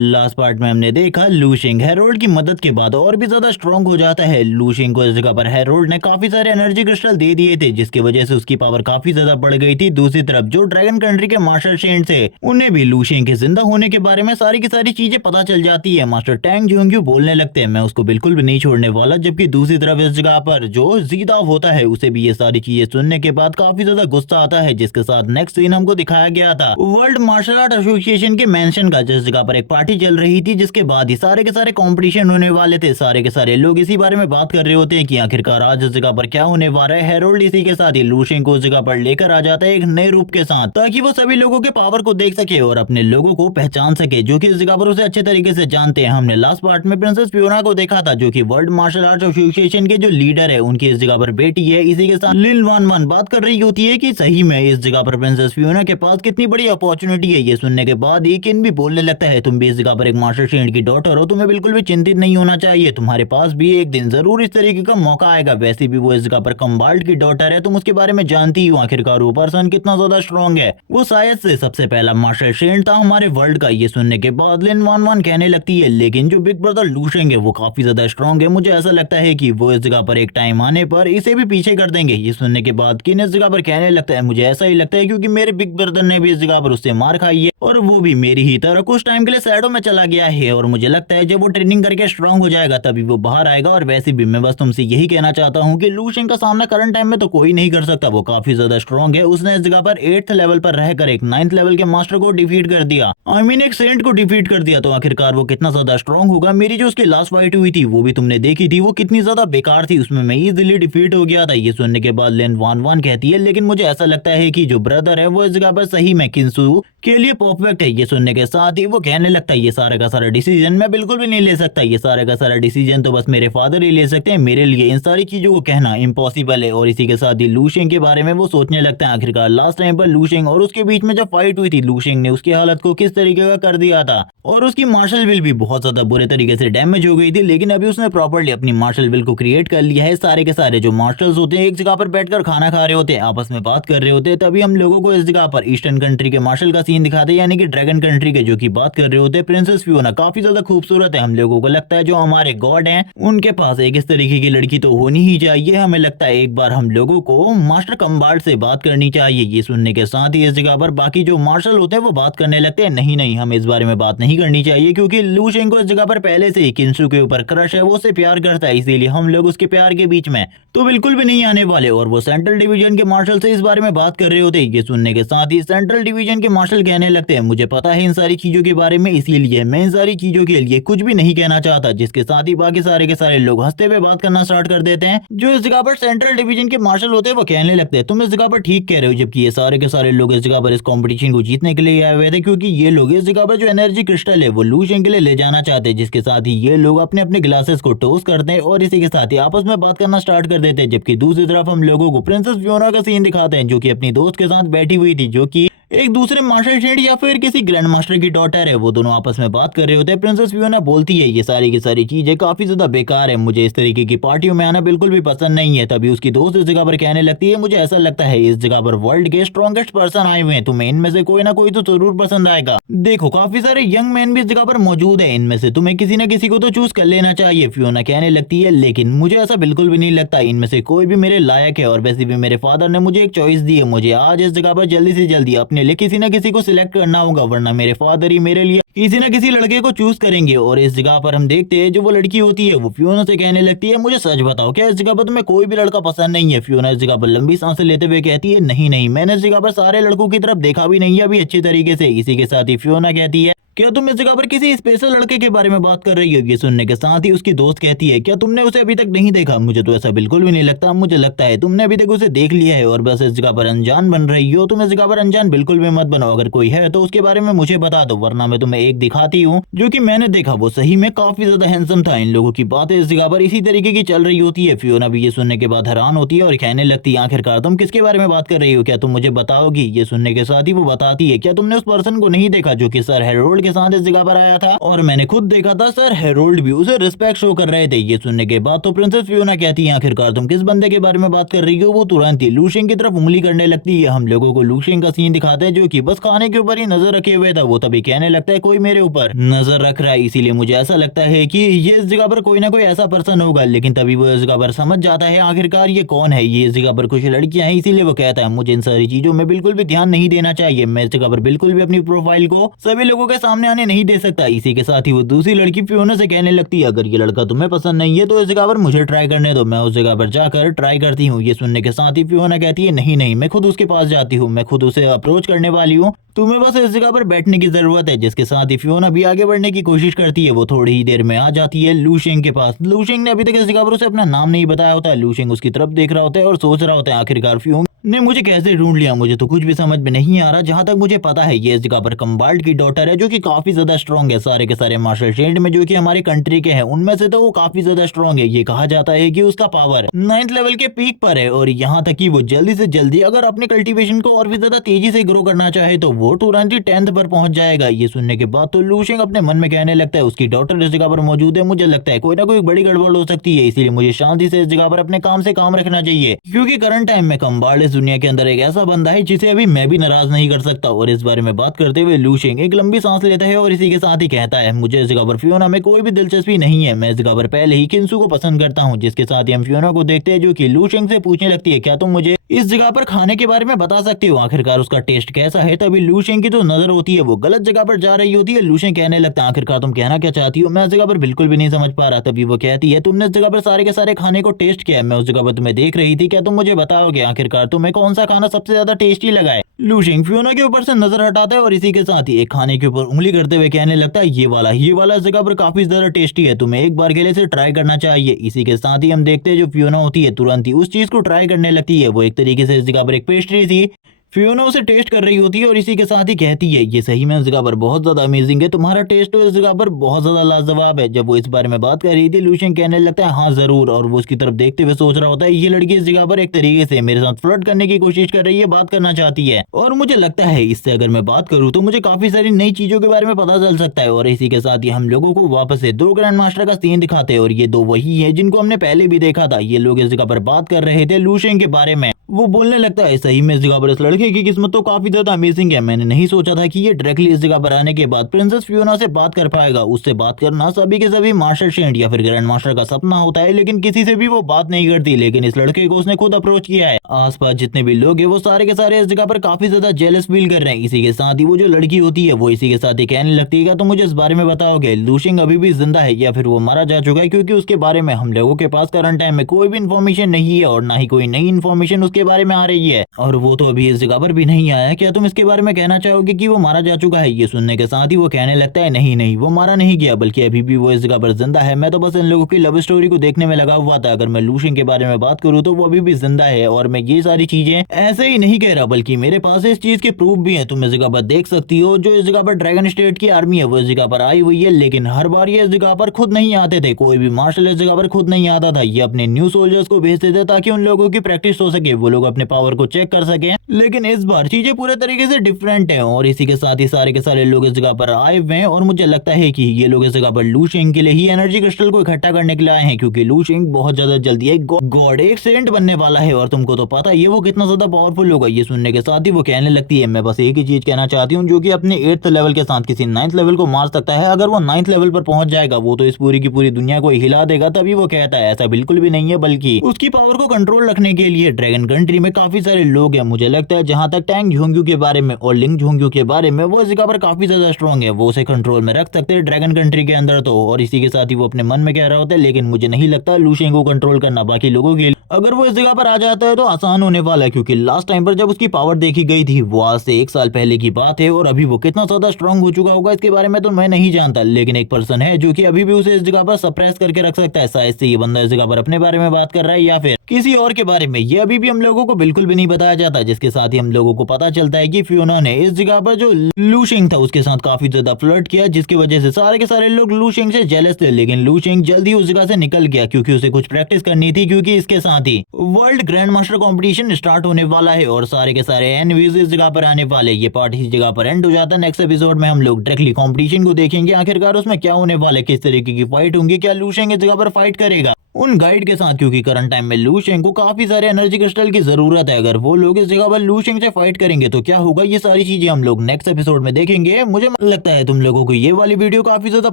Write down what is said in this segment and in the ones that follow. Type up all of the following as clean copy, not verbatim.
Last part में हमने देखा लूशिंग हेरोल्ड की मदद के बाद और भी ज्यादा स्ट्रांग हो जाता है। लूशिंग को इस जगह पर हेरोल्ड ने काफी सारे एनर्जी क्रिस्टल दे दिए थे, जिसकी वजह से उसकी पावर काफी ज्यादा बढ़ गई थी। दूसरी तरफ जो ड्रैगन कंट्री के मास्टर शेंड थे, उन्हें भी लूशिंग के जिंदा होने के बारे में सारी की सारी चीजें पता चल जाती है। मास्टर टैंग जोंग्यू बोलने लगते हैं मैं उसको बिल्कुल भी नहीं छोड़ने वाला। जबकि दूसरी तरफ इस जगह पर जो जीदाव होता है, उसे भी ये सारी चीजें सुनने के बाद काफी ज्यादा गुस्सा आता है, जिसके साथ नेक्स्ट सीन हमको दिखाया गया था वर्ल्ड मार्शल आर्ट एसोसिएशन के मेंशन का, जिस जगह पर एक पार्टी चल रही थी, जिसके बाद ही सारे के सारे कंपटीशन होने वाले थे। सारे के सारे लोग इसी बारे में बात कर रहे होते हैं कि आखिरकार आज इस जगह पर क्या होने वाला है। हेरोल्ड इसी के साथ ही लूशिंग को उस जगह पर लेकर आ जाता है एक नए रूप के साथ, ताकि वो सभी लोगों के पावर को देख सके और अपने लोगों को पहचान सके, जो कि इस जगह पर उसे अच्छे तरीके से जानते हैं। हमने लास्ट पार्ट में प्रिंसेस फियोना को देखा था, जो कि वर्ल्ड मार्शल आर्ट एसोसिएशन के जो लीडर है, उनकी इस जगह पर बेटी है। इसी के साथ लिन वान वन बात कर रही होती है कि सही में इस जगह पर प्रिंसेस फियोना के पास कितनी बड़ी अपॉर्चुनिटी है। ये सुनने के बाद किन भी बोलने लगता है तुम भी इस जगह पर एक मास्टर शेंड की डॉटर हो, तुम्हें बिल्कुल भी चिंतित नहीं होना चाहिए, तुम्हारे पास भी एक दिन जरूर इस तरीके का मौका आएगा। वैसे भी वो इस जगह पर कंबाल्ड की डॉटर है, तुम उसके बारे में जानती हो आखिरकार वो पर्सन कितना ज्यादा स्ट्रॉन्ग है। वो शायद से सबसे पहला मास्टर शेंड था हमारे वर्ल्ड का। ये सुनने के बाद लिन वान वन कहने लगती है लेकिन जो बिग ब्रदर लूशिंग है वो काफी ज्यादा स्ट्रॉन्ग है, मुझे ऐसा लगता है कि वो इस जगह पर एक टाइम आने पर इसे भी पीछे कर देंगे। ये सुनने के बाद किन इस जगह पर कहने लगता है मुझे ऐसा ही लगता है, क्योंकि मेरे बिग ब्रदर ने भी इस जगह पर उससे मार खाई है और वो भी मेरी ही तरह कुछ टाइम के लिए शैडो में चला गया है। और मुझे लगता है जब वो ट्रेनिंग करके स्ट्रांग हो जाएगा तभी वो बाहर आएगा। और वैसे भी मैं बस तुमसे यही कहना चाहता हूँ कि लूशिंग का सामना करंट टाइम में तो कोई नहीं कर सकता, वो काफी ज्यादा स्ट्रांग है। उसने इस जगह पर 8th लेवल पर रहकर एक 9th लेवल के मास्टर को डिफीट कर दिया, आई मीन एक सेंट को डिफीट कर दिया। तो आखिरकार वो कितना ज्यादा स्ट्रांग होगा। मेरी जो उसकी लास्ट फाइट हुई थी वो भी तुमने देखी थी, वो कितनी ज्यादा बेकार थी, उसमें मैं इजीली डिफीट हो गया था। ये सुनने के बाद लेन वान वान कहती है लेकिन मुझे ऐसा लगता है कि जो ब्रदर है वो इस जगह पर सही में किंसू के लिए परफेक्ट है। ये सुनने के साथ ही वो कहने लगता है ये सारा का सारा डिसीजन मैं बिल्कुल भी नहीं ले सकता, ये सारा का सारा डिसीजन तो बस मेरे फादर ही ले सकते हैं, मेरे लिए इन सारी चीजों को कहना इम्पॉसिबल है। और इसी के साथ ही लूशिंग के बारे में वो सोचने लगता है आखिरकार लास्ट टाइम पर लूशिंग और उसके बीच में जब फाइट हुई थी, लूशिंग ने उसकी हालत को किस तरीके का कर दिया था और उसकी मार्शल विल भी बहुत ज्यादा बुरे तरीके से डैमेज हो गई थी। लेकिन अभी उसने प्रॉपर्ली अपनी मार्शल विल को क्रिएट कर लिया है। सारे के सारे जो मार्शल्स होते हैं एक जगह पर बैठकर खाना खा रहे होते हैं, आपस में बात कर रहे होते हैं। तभी हम लोगों को इस जगह पर ईस्टर्न कंट्री के मार्शल का सीन दिखाते हैं, यानी कि ड्रैगन कंट्री के, जो की बात कर रहे होते हैं। प्रिंसेस फियोना काफी ज्यादा खूबसूरत है, हम लोगों को लगता है जो हमारे गॉड हैं उनके पास एक इस तरीके की लड़की तो होनी ही चाहिए। हमें लगता है एक बार हम लोगों को मास्टर कंबार्ड से बात करनी चाहिए। ये सुनने के साथ ही इस जगह पर बाकी जो मार्शल होते हैं वो बात करने लगते हैं नहीं नहीं हमें इस बारे में बात नहीं करनी चाहिए, क्योंकि लूशिंग को इस जगह पर पहले से ही किंसू के ऊपर क्रश है, वो उससे प्यार करता है, इसीलिए हम लोग उसके प्यार के बीच में तो बिल्कुल भी नहीं आने वाले। और वो सेंट्रल डिवीजन के मार्शल से इस बारे में बात कर रहे होते हैं। ये सुनने के साथ ही सेंट्रल डिवीजन के मार्शल कहने लगते हैं मुझे पता है इन सारी चीजों के बारे में, इसीलिए मैं इन सारी चीजों के लिए कुछ भी नहीं कहना चाहता। जिसके साथ ही बाकी सारे के सारे लोग हंसते हुए बात करना स्टार्ट कर देते हैं। जो इस जगह पर सेंट्रल डिवीजन के मार्शल होते हैं वो कहने लगते हैं तुम इस जगह पर ठीक कह रहे हो, जबकि ये सारे के सारे लोग इस जगह पर इस कंपटीशन को जीतने के लिए आए हुए थे, क्योंकि ये लोग इस जगह पर जो एनर्जी क्रिस्टल है वो लूशिंग के लिए ले जाना चाहते हैं। जिसके साथ ही ये लोग अपने अपने ग्लासेस को टोस करते हैं और इसी के साथ ही आपस में बात करना स्टार्ट कर देते हैं। जबकि दूसरी तरफ हम लोगों को प्रिंसेस फियोना का सीन दिखाते हैं, जो कि अपनी दोस्त के साथ बैठी हुई थी, जो कि एक दूसरे मास्टर शेड या फिर किसी ग्रैंड मास्टर की डॉटर है। वो दोनों आपस में बात कर रहे होते हैं। प्रिंसेस फियोना बोलती है ये सारी की सारी चीजें काफी ज्यादा बेकार है, मुझे इस तरीके की पार्टियों में आना बिल्कुल भी पसंद नहीं है। तभी उसकी दोस्त इस जगह पर कहने लगती है मुझे ऐसा लगता है इस जगह पर वर्ल्ड के स्ट्रॉन्गेस्ट पर्सन आए हुए हैं, तुम्हें इनमें से कोई ना कोई तो जरूर पसंद आएगा। देखो काफी सारे यंग मैन भी इस जगह पर मौजूद है, इनमें से तुम्हें किसी न किसी को तो चूज कर लेना चाहिए। फियोना कहने लगती है लेकिन मुझे ऐसा बिल्कुल भी नहीं लगता, इनमें से कोई भी मेरे लायक है। और वैसे भी मेरे फादर ने मुझे एक चॉइस दी है, मुझे आज इस जगह पर जल्दी से जल्दी अपने लिए किसी न किसी को सिलेक्ट करना होगा, वरना मेरे फादर ही मेरे लिए किसी न किसी लड़के को चूज करेंगे। और इस जगह पर हम देखते हैं जो वो लड़की होती है वो फियोना से कहने लगती है मुझे सच बताओ क्या इस जगह पर तुम्हें कोई भी लड़का पसंद नहीं है। फियोना इस जगह पर लंबी सांसें लेते हुए कहती है नहीं नहीं मैंने इस जगह पर सारे लड़कों की तरफ देखा भी नहीं है अभी अच्छी तरीके से। इसी के साथ ही फियोना कहती है क्या तुम इस जगह पर किसी स्पेशल लड़के के बारे में बात कर रही हो। ये सुनने के साथ ही उसकी दोस्त कहती है क्या तुमने उसे अभी तक नहीं देखा, मुझे तो ऐसा बिल्कुल भी नहीं लगता, मुझे लगता है तुमने अभी तक उसे देख लिया है और बस इस जगह पर अनजान बन रही हो। तुम इस जगह पर अनजान बिल्कुल भी मत बनो, अगर कोई है तो उसके बारे में मुझे बता दो, वरना मैं तुम्हें एक दिखाती हूँ जो कि मैंने देखा, वो सही में काफी ज्यादा हैंडसम था। इन लोगों की बातें इस जगह पर इसी तरीके की चल रही होती है। फियोना भी ये सुनने के बाद हैरान होती है और कहने लगती है आखिरकार तुम किसके बारे में बात कर रही हो, क्या तुम मुझे बताओगी। ये सुनने के साथ ही वो बताती है क्या तुमने उस पर्सन को नहीं देखा जो कि सर हेरोल्ड के साथ इस जगह पर आया था और मैंने खुद देखा था सर हेरोल्ड भी उसे रिस्पेक्ट शो कर रहे थे। ये सुनने के बाद तो प्रिंसेस फियोना कहती है आखिरकार तुम किस बंदे के बारे में बात कर रही हो। वो तुरंत ही लू शेंग की तरफ उंगली करने लगती है। हम लोगों को लू शेंग का सीन दिखाते हैं जो कि बस खाने के ऊपर ही नजर रखे हुए था। वो तभी कहने लगता है कोई मेरे ऊपर नजर रख रहा है, इसीलिए मुझे ऐसा लगता है कि ये इस जगह पर कोई ना कोई ऐसा पर्सन होगा। लेकिन तभी वो इस जगह पर समझ जाता है आखिरकार ये कौन है। ये इस जगह पर कुछ लड़कियां हैं, इसीलिए वो कहता है मुझे इन सारी चीजों में बिल्कुल भी ध्यान नहीं देना चाहिए। मैं इस जगह पर बिल्कुल भी अपनी प्रोफाइल को सभी लोगों के सामने आने नहीं दे सकता। इसी के साथ ही वो दूसरी लड़की फियोना से कहने लगती है अगर ये लड़का तुम्हें पसंद नहीं है तो इस जगह पर मुझे ट्राई करने दो, मैं उस जगह पर जाकर ट्राई करती हूँ। ये सुनने के साथ ही फियोना कहती है नहीं नहीं, मैं खुद उसके पास जाती हूँ, मैं खुद उसे अप्रोच करने वाली हूँ, तुम्हें बस इस जगह पर बैठने की जरूरत है। जिसके साथ ही फियोना भी आगे बढ़ने की कोशिश करती है। वो थोड़ी ही देर में आ जाती है लू शेंग के पास। लू शेंग ने अभी तक इस जगह पर उसे अपना नाम नहीं बताया होता है। लू शेंग उसकी तरफ देख रहा होता है और सोच रहा होता है आखिरकार फियोना ने मुझे कैसे ढूंढ लिया, मुझे तो कुछ भी समझ में नहीं आ रहा। जहां तक मुझे पता है ये इस जगह पर कंबाल्ड की डॉटर है जो कि काफी ज्यादा स्ट्रॉन्ग है। सारे के सारे मार्शल शेड में जो कि हमारी कंट्री के हैं उनमें से तो वो काफी ज्यादा स्ट्रॉन्ग है। ये कहा जाता है कि उसका पावर 9th लेवल के पीक पर है और यहाँ तक कि वो जल्दी से जल्दी अगर अपने कल्टीवेशन को और भी ज्यादा तेजी से ग्रो करना चाहे तो वो तुरंत ही 10th पर पहुंच जाएगा। ये सुनने के बाद तो लू शेंग अपने मन में कहने लगता है उसकी डॉटर इस जगह पर मौजूद है, मुझे लगता है कोई ना कोई बड़ी गड़बड़ हो सकती है, इसीलिए मुझे शांति से इस जगह पर अपने काम से काम रखना चाहिए। क्योंकि करंट टाइम में कंबाल्ड इस दुनिया के अंदर एक ऐसा बंदा है जिसे अभी मैं भी नाराज नहीं कर सकता। और इस बारे में बात करते हुए लू शेंग एक लंबी सांस लेता है और इसी के साथ ही कहता है मुझे इस जगह पर फियोना में कोई भी दिलचस्पी नहीं है, मैं इस जगह पर पहले ही किंसू को पसंद करता हूँ। जिसके साथ ही हम फियोना को देखते हैं जो कि लू शेंग से पूछने लगती है क्या तुम मुझे इस जगह पर खाने के बारे में बता सकते हो, आखिरकार उसका टेस्ट कैसा है। तभी लू शेंग की जो नजर होती है वो गलत जगह पर जा रही होती है। लू शेंग कहने लगता है आखिरकार तुम कहना क्या चाहती हो, मैं इस जगह पर बिल्कुल भी नहीं समझ पा रहा। तभी वो कहती है तुमने इस जगह पर सारे के सारे खाने को टेस्ट किया है, मैं उस जगह पर तुम्हें देख रही थी, क्या तुम मुझे बताओगे आखिरकार तुम्हें कौन सा खाना सबसे ज्यादा टेस्टी लगा है। लू शेंग फियोना के ऊपर से नजर हटाता है और इसी के साथ ही एक खाने के ऊपर उंगली करते हुए कहने लगता है ये वाला इस जगह पर काफी ज्यादा टेस्टी है, तुम्हें एक बार के लिए इसे ट्राई करना चाहिए। इसी के साथ ही हम देखते हैं जो फियोना होती है तुरंत ही उस चीज को ट्राई करने लगती है। वो एक तरीके से इस जगह पर एक पेस्ट्री थी, फियोना उसे टेस्ट कर रही होती है और इसी के साथ ही कहती है ये सही में इस जगह पर बहुत ज्यादा अमेजिंग है, तुम्हारा टेस्ट तो इस जगह पर बहुत ज्यादा लाजवाब है। जब वो इस बारे में बात कर रही थी लू शेंग कहने लगता है हाँ जरूर, और वो उसकी तरफ देखते हुए सोच रहा होता है ये लड़की इस जगह पर एक तरीके से मेरे साथ फ्लर्ट करने की कोशिश कर रही है, बात करना चाहती है। और मुझे लगता है इससे अगर मैं बात करूँ तो मुझे काफी सारी नई चीजों के बारे में पता चल सकता है। और इसी के साथ ही हम लोगों को वापस से 2 ग्रैंड मास्टर का सीन दिखाते हैं और ये 2 वही है जिनको हमने पहले भी देखा था। ये लोग इस जगह पर बात कर रहे थे लू शेंग के बारे में। वो बोलने लगता है सही में इस जगह पर इस लड़के की किस्मत तो काफी ज्यादा अमेजिंग है, मैंने नहीं सोचा था कि ये डायरेक्टली इस जगह पर आने के बाद प्रिंसेस फियोना से बात कर पाएगा। उससे बात करना सभी के सभी मार्शल शेंड या फिर ग्रैंड मास्टर का सपना होता है, लेकिन किसी से भी वो बात नहीं करती। लेकिन इस लड़के को उसने खुद अप्रोच किया है। आसपास जितने भी लोग हैं वो सारे के सारे इस जगह पर काफी ज्यादा जेलस फील कर रहे हैं। इसी के साथ ही वो जो लड़की होती है वो इसी के साथ ही कहने लगती है तो मुझे इस बारे में बताओगे लू शेंग अभी भी जिंदा है या फिर वो मारा जा चुका है, क्योंकि उसके बारे में हम लोगों के पास करंट टाइम में कोई भी इन्फॉर्मेशन नहीं है और ना ही कोई नई इन्फॉर्मेशन उसके बारे में आ रही है। और वो तो अभी इस जगह पर भी नहीं आया, क्या तुम इसके बारे में कहना चाहोगे कि वो मारा जा चुका है। ये सुनने के साथ ही वो कहने लगता है नहीं नहीं, वो मारा नहीं गया, बल्कि अभी भी वो इस जगह पर जिंदा है। मैं तो बस इन लोगों की लव स्टोरी को देखने में लगा हुआ था। अगर मैं लू शेंग के बारे में बात करूँ तो वो अभी भी जिंदा है और मैं ये सारी चीजें ऐसे ही नहीं कह रहा, बल्कि मेरे पास इस चीज के प्रूफ भी है। तुम इस जगह पर देख सकती हो जो इस जगह पर ड्रैगन स्टेट की आर्मी है वो इस जगह पर आई हुई है, लेकिन हर बार ये इस जगह पर खुद नहीं आते थे। कोई भी मार्शल इस जगह पर खुद नहीं आता था, ये अपने न्यू सोल्जर्स को भेजते थे ताकि उन लोगों की प्रैक्टिस हो सके, वो लोग अपने पावर को चेक कर सके। लेकिन इस बार चीजें पूरे तरीके से डिफरेंट है और इसी के साथ ही सारे के सारे लोग इस जगह पर आए हुए हैं। और मुझे लगता है कि ये लोग इस जगह पर लू शेंग के लिए ही एनर्जी क्रिस्टल को इकट्ठा करने के लिए आए हैं, क्योंकि लू शेंग बहुत ज्यादा जल्दी एक गॉड एक सेंट बनने वाला है और तुमको तो पता है वो कितना ज्यादा पावरफुल होगा। ये सुनने के साथ ही वो कहने लगती है मैं बस एक ही चीज कहना चाहती हूँ, जो कि अपने 8th लेवल के साथ किसी 9th लेवल को मार सकता है। अगर वो 9th लेवल पर पहुंच जाएगा वो तो इस पूरी की पूरी दुनिया को हिला देगा। तभी वो कहता है ऐसा बिल्कुल भी नहीं है, बल्कि उसकी पावर को कंट्रोल रखने के लिए ड्रैगन कंट्री में काफी सारे लोग हैं। मुझे लगता है जहां तक टैंग झोंग्यू के बारे में और लिंग झोंग्यू के बारे में वो इस जगह पर काफी ज्यादा स्ट्रॉन्ग है, वो उसे कंट्रोल में रख सकते हैं ड्रैगन कंट्री के अंदर तो। और इसी के साथ ही वो अपने मन में कह रहा होता है लेकिन मुझे नहीं लगता लू शेंग को कंट्रोल करना बाकी लोगों के लिए अगर वो इस जगह पर आ जाता है तो आसान होने वाला है, क्योंकि लास्ट टाइम पर जब उसकी पावर देखी गई थी वो आज से 1 साल पहले की बात है और अभी वो कितना ज्यादा स्ट्रॉन्ग हो चुका होगा इसके बारे में तो मैं नहीं जानता। लेकिन एक पर्सन है जो कि अभी भी उसे इस जगह पर सप्रेस करके रख सकता है। शायद से ये बंदा इस जगह पर अपने बारे में बात कर रहा है या फिर किसी और के बारे में, ये अभी भी हम हम लोगों को बिल्कुल भी नहीं बताया जाता, जिसके साथ ही हम लोगों को पता चलता है कि फियोना ने इस जगह पर जो लू शिंग था उसके साथ काफी ज्यादा फ्लर्ट किया, जिसकी वजह से सारे के सारे लोग लू शिंग से जेलस थे। लेकिन लू शिंग जल्दी उस जगह से निकल गया क्योंकि उसे कुछ प्रैक्टिस करनी थी, क्योंकि इसके साथ ही world grand master competition start होने वाला है और सारे के सारे एनिमीज इस जगह पर आने वाले। ये पार्ट इस जगह पर एंड हो जाता है। नेक्स्ट एपिसोड में हम लोग डायरेक्टली कॉम्पिटिशन को देखेंगे, आखिरकार उसमें क्या होने वाला है, किस तरीके की फाइट होंगी, क्या लू शिंग इस जगह पर फाइट करेगा उन गाइड के साथ, क्योंकि करंट टाइम में लू शिंग को काफी सारे एनर्जी क्रिस्टल की जरूरत है। अगर वो लोग इस जगह पर लू शिंग से फाइट करेंगे तो क्या होगा, ये सारी चीजें हम लोग नेक्स्ट एपिसोड में देखेंगे। मुझे लगता है तुम लोगों को ये वाली वीडियो काफी ज्यादा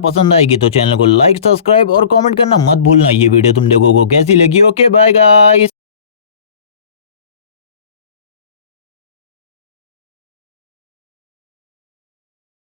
पसंद आएगी, तो चैनल को लाइक, सब्सक्राइब और कमेंट करना मत भूलना। ये वीडियो तुम लोगों को कैसी लगी? Okay bye guys.